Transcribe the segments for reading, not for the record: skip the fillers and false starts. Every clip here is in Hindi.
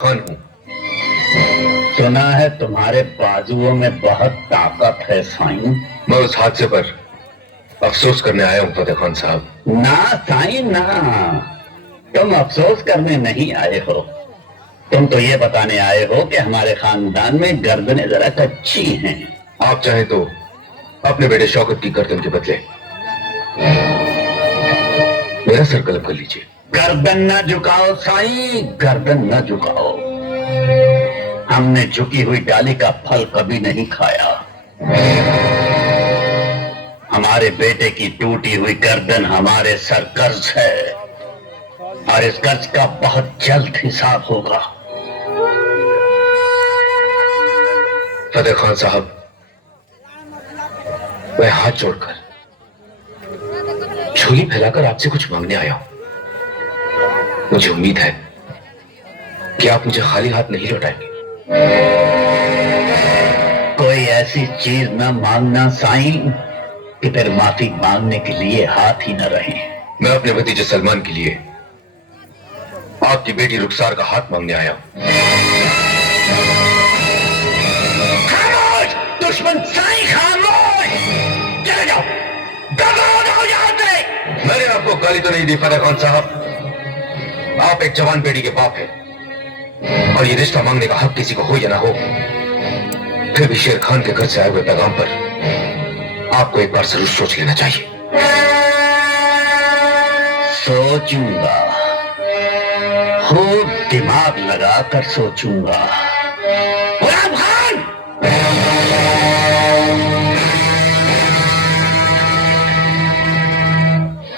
कौन हूँ? सुना है तुम्हारे बाजुओं में बहुत ताकत है साईं। मैं उस हादसे पर अफसोस करने आया हूँ फतेह खान साहब। ना साईं ना, तुम अफसोस करने नहीं आए हो। तुम तो ये बताने आए हो कि हमारे खानदान में गर्दनें जरा कच्ची हैं। आप चाहे तो अपने बेटे शौकत की गर्दन के बदले मेरा सर कलम कर लीजिए। गर्दन न झुकाओ साईं, गर्दन न झुकाओ। हमने झुकी हुई डाली का फल कभी नहीं खाया। हमारे बेटे की टूटी हुई गर्दन हमारे सर कर्ज है और इस कर्ज का बहुत जल्द हिसाब होगा। फतेह खान साहब, मैं हाथ जोड़कर झोली फैलाकर आपसे कुछ मांगने आया हूं। मुझे उम्मीद है कि आप मुझे खाली हाथ नहीं लौटाएंगे। कोई ऐसी चीज न मांगना साईं कि फिर माफी मांगने के लिए हाथ ही न रहे। मैं अपने भतीजे सलमान के लिए आपकी बेटी रुखसार का हाथ मांगने आया हूं। खामोश दुश्मन साईं, खामोश! चले जाओ, दबाओ जाओ यहां से। मैंने आपको गाली तो नहीं दी फतेह खान साहब। आप एक जवान बेटी के बाप हैं और ये रिश्ता मांगने का हक किसी को हो या ना हो, फिर भी शेर खान के घर से आए हुए पैगाम पर आपको एक बार जरूर सोच लेना चाहिए। सोचूंगा, खूब दिमाग लगाकर सोचूंगा। गुलाम खान!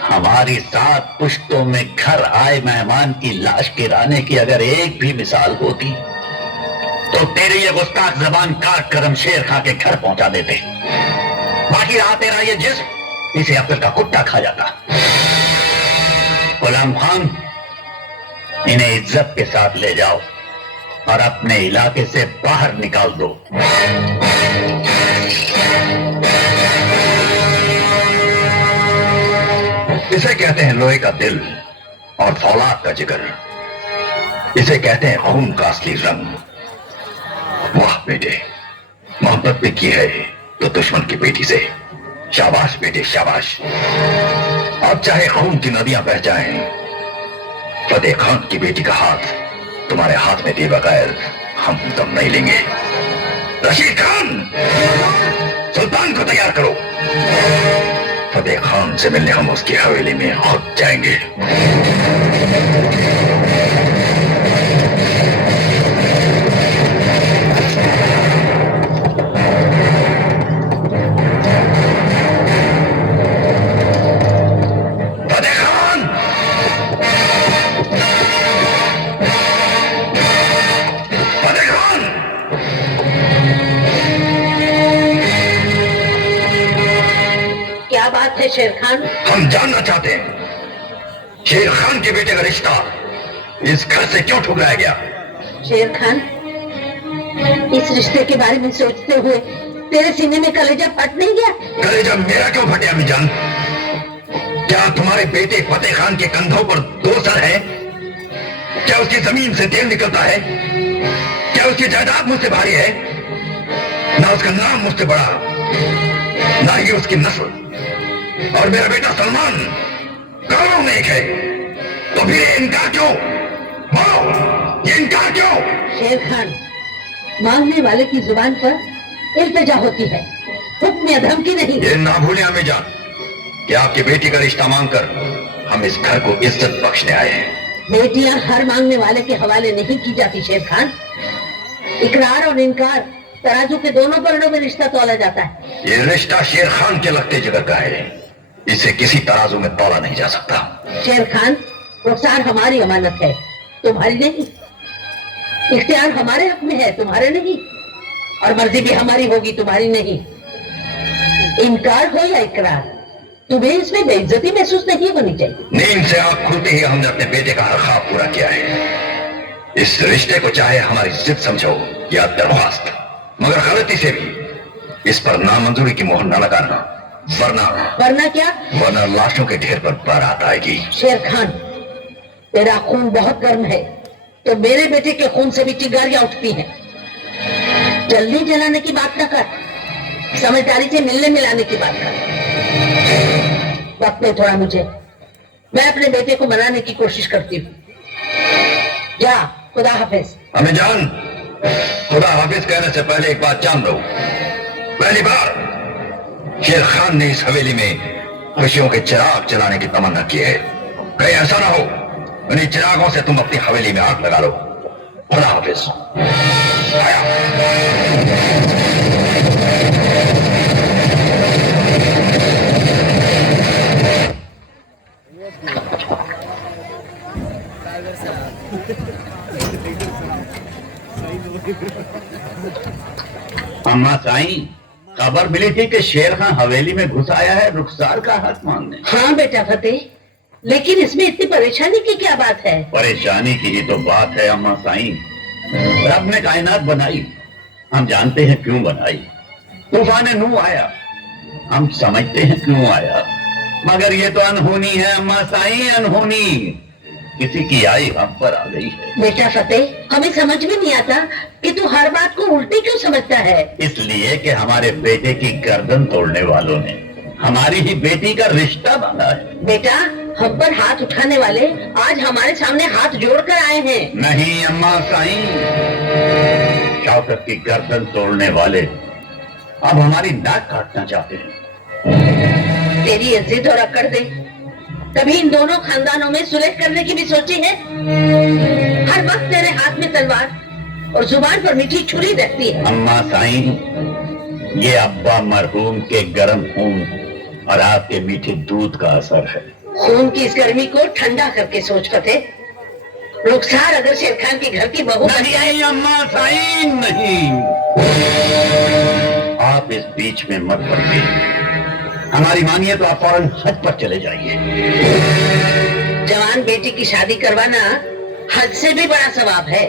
हमारी 7 पुश्तों में घर आए मेहमान की लाश गिराने की अगर एक भी मिसाल होती तो तेरी ये गुस्ताख जबान काट कर हम शेर खां के घर पहुंचा देते। बाकी रहा तेरा ये जिस्म, इसे अब्दुल का कुत्ता खा जाता। गुलाम खान, इन्हें इज्जत के साथ ले जाओ और अपने इलाके से बाहर निकाल दो। इसे कहते हैं लोहे का दिल और फौलाद का जिगर। इसे कहते हैं खून का असली रंग। वाह बेटे, मोहब्बत भी की है तो दुश्मन की बेटी से। शाबाश बेटे शाबाश। अब चाहे खून की नदियां बह जाएं, फतेह खान की बेटी का हाथ तुम्हारे हाथ में दिए बगैर हम दम नहीं लेंगे। रशीद खान, सुल्तान को तैयार करो। फतेह खान से मिलने हम उसकी हवेली में खुद जाएंगे। है शेर खान? हम जानना चाहते हैं शेर खान के बेटे का रिश्ता इस घर से क्यों ठुकराया गया? शेर खान, इस रिश्ते के बारे में सोचते हुए तेरे सीने में कलेजा फट नहीं गया? कलेजा मेरा क्यों फटे अम्मी जान? क्या तुम्हारे बेटे फतेह खान के कंधों पर 2 सर है? क्या उसकी जमीन से तेल निकलता है? क्या उसकी जायदाद मुझसे भारी है? ना उसका नाम मुझसे बड़ा, ना ही उसकी नस्ल। और मेरा बेटा सलमान करोड़ों में एक है, तो फिर ये इनकार क्यों? बोलो, ये इनकार क्यों? शेर खान, मांगने वाले की जुबान पर इल्तिजा होती है, हुक्म या धमकी नहीं। ये ना भूलें हमें जान कि आपकी बेटी का रिश्ता मांगकर हम इस घर को इज्जत बख्शने आए हैं। बेटियां हर मांगने वाले के हवाले नहीं की जाती शेर खान। इकरार और इनकार तराजू के दोनों पलड़ों में रिश्ता तोला जाता है। ये रिश्ता शेर खान के लगते जिगर का है, इसे किसी तराजू में तोला नहीं जा सकता। शेर खान, रुखसार हमारी अमानत है, तुम्हारी नहीं। इख्तियार हमारे हक में है, तुम्हारे नहीं। और मर्जी भी हमारी होगी, तुम्हारी नहीं। इनकार हो या इकरार, तुम्हें इसमें बेइज्जती महसूस नहीं होनी चाहिए। नींद से आंख खुलते ही हमने अपने बेटे का हर ख्वाब पूरा किया है। इस रिश्ते को चाहे हमारी जिद समझो या दरख्वास्त, मगर गलती से भी इस पर नामंजूरी की मोहर न लगाना, वरना क्या? वरना लाशों के ढेर पर बारात आएगी। शेर खान, तेरा खून बहुत गर्म है, तो मेरे बेटे के खून से भी चिंगारियां उठती हैं। जलने जलाने की बात ना कर, समझदारी से मिलने मिलाने की बात कर। वक्त नहीं थोड़ा मुझे, मैं अपने बेटे को मनाने की कोशिश करती हूँ। जा, खुदा हाफिज। हमें जान, खुदा हाफिज कहने से पहले एक बात जान लो, पहली बार शेर खान ने इस हवेली में खुशियों के चिराग जलाने की तमन्ना की है। कहीं ऐसा ना हो उन्हीं चिरागों से तुम अपनी हवेली में आग लगा लो। खुदा हाफिज। आया। अम्मा साईं, खबर मिली थी कि शेर खान हवेली में घुस आया है रुखसार का हाथ मांगने। हाँ बेटा फतेह, लेकिन इसमें इतनी परेशानी की क्या बात है? परेशानी की ही तो बात है अम्मा साईं। रब ने कायनात बनाई, हम जानते हैं क्यों बनाई। तूफान नूह आया, हम समझते हैं क्यों आया, मगर ये तो अनहोनी है अम्मा साईं, अनहोनी। किसी की आई हम पर आ गई है। बेटा फतेह, हमें समझ में नहीं आता कि तू हर बात को उल्टी क्यों समझता है। इसलिए कि हमारे बेटे की गर्दन तोड़ने वालों ने हमारी ही बेटी का रिश्ता बांधा है। बेटा, हम पर हाथ उठाने वाले आज हमारे सामने हाथ जोड़कर आए हैं। नहीं अम्मा साईं, शौकत की गर्दन तोड़ने वाले अब हमारी नाक काटना चाहते हैं। तेरी ये जिद और अकड़ दे, कभी इन दोनों खानदानों में सुलह करने की भी सोची है? हर वक्त तेरे हाथ में तलवार और जुबान पर मीठी छुरी रहती है। अम्मा साईं, ये अब्बा मरहूम के गर्म खून और आपके मीठे दूध का असर है। खून की इस गर्मी को ठंडा करके सोच फतेह। रुखसार अगर शेर खान के घर की बहू बन जाए। नहीं अम्मा साईं, नहीं। आप इस बीच में मत पड़िए। हमारी मानिए तो आप फौरन हज पर चले जाइए। जवान बेटी की शादी करवाना हज से भी बड़ा सवाब है।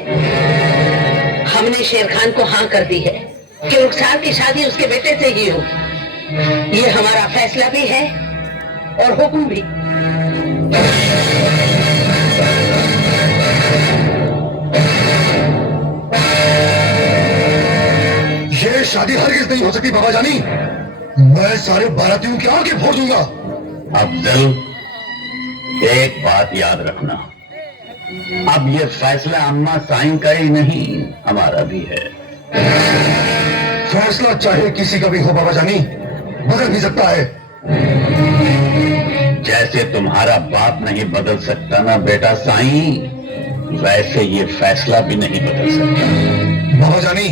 हमने शेर खान को हाँ कर दी है कि रुखसार की शादी उसके बेटे से ही हो। ये हमारा फैसला भी है और हुक्म भी। ये शादी हरगिज नहीं हो सकती बाबा जानी। मैं सारे बारातियों की आंखें फोड़ दूंगा। अफजल, एक बात याद रखना, अब ये फैसला अम्मा साईं का ही नहीं, हमारा भी है। फैसला चाहे किसी का भी हो बाबा जानी, बदल भी सकता है। जैसे तुम्हारा बाप नहीं बदल सकता ना बेटा साईं, वैसे ये फैसला भी नहीं बदल सकता। बाबा जानी,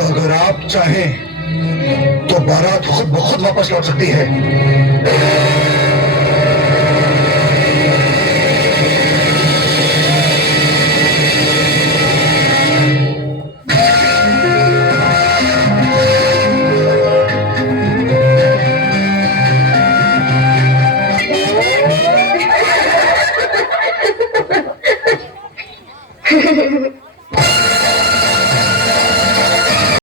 अगर आप चाहें तो बारात खुद ब खुद वापस लौट सकती है।